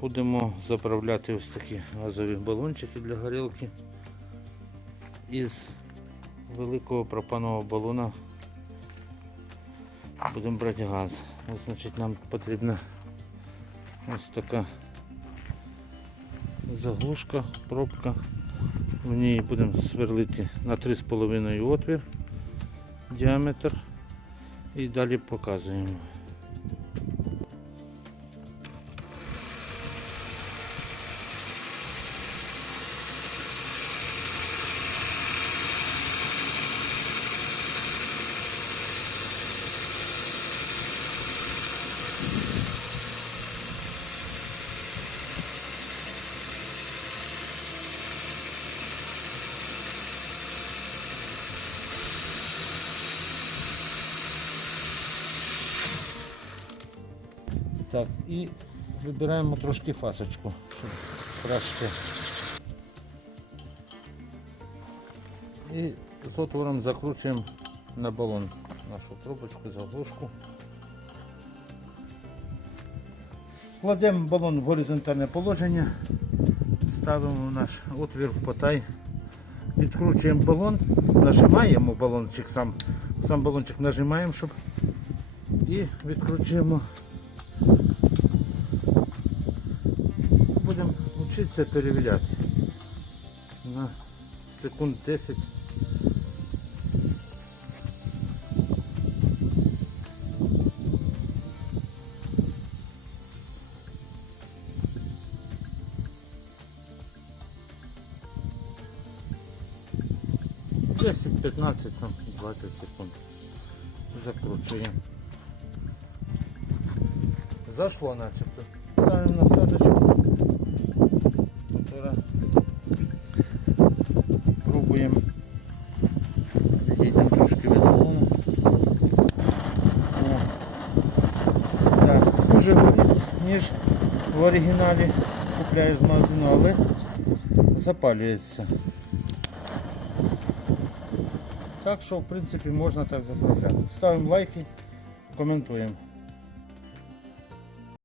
Будемо заправляти ось такі газові балончики для горілки. Із великого пропанового балона будемо брати газ. Ось, значить, нам потрібна ось така заглушка, пробка. В ній будемо сверлити на 3,5 отвір діаметр і далі показуємо. Так, і вибираємо трошки фасочку, щоб краще. І з отвором закручуємо на балон нашу трубочку, заглушку. Кладемо балон в горизонтальне положення, ставимо наш отвір в потай, відкручуємо балон, нажимаємо балончик сам, сам балончик нажимаємо, щоб і відкручуємо вчитися перевіряти. На секунд 10. Десять, 15, там 20 секунд. Закручуємо. Зашло начебто. Ставимо насадочку. Вчора дуже горить, ніж в оригіналі купляю з магазину, але запалюється. Так що в принципі можна так заправляти. Ставимо лайки, коментуємо.